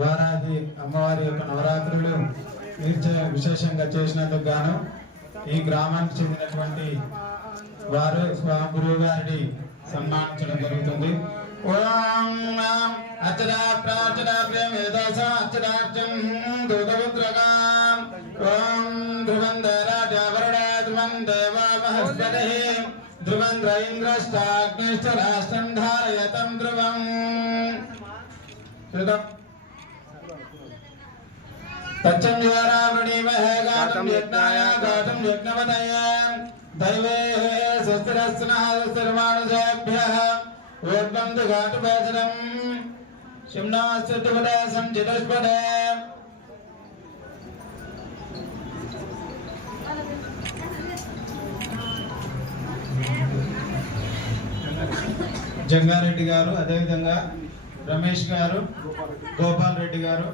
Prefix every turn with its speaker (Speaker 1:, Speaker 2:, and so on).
Speaker 1: వారాది అమ్మవారి యొక్క నవరాత్రులు మీరు విశేషంగా చేసినందుకు గాను ఈ గ్రామానికి చెందినటువంటి వారు స్వామి గురువు గారిని సన్మానించడం జరుగుతుంది. ఓం నాం అచ్చరా ప్రాచరా ప్రేమేదస అచ్చరార్చం ఓం ధ్రువం రాజా ధ్రువం దేవా మహస్పతి ధ్రువం ఇంద్రష్టాగ్నిశ్చ రాష్ట్రం ధారయతం ధ్రువం. స్వస్తిరస్నః సర్వాణుజేభ్యः ఊర్ధ్వం తు ఘాటుపేసరం శిమ్నాస్తుపదే సంచితస్పదే జంగారెడ్డి గారు అదేవిధంగా రమేష్ గారు గోపాల్ రెడ్డి గారు.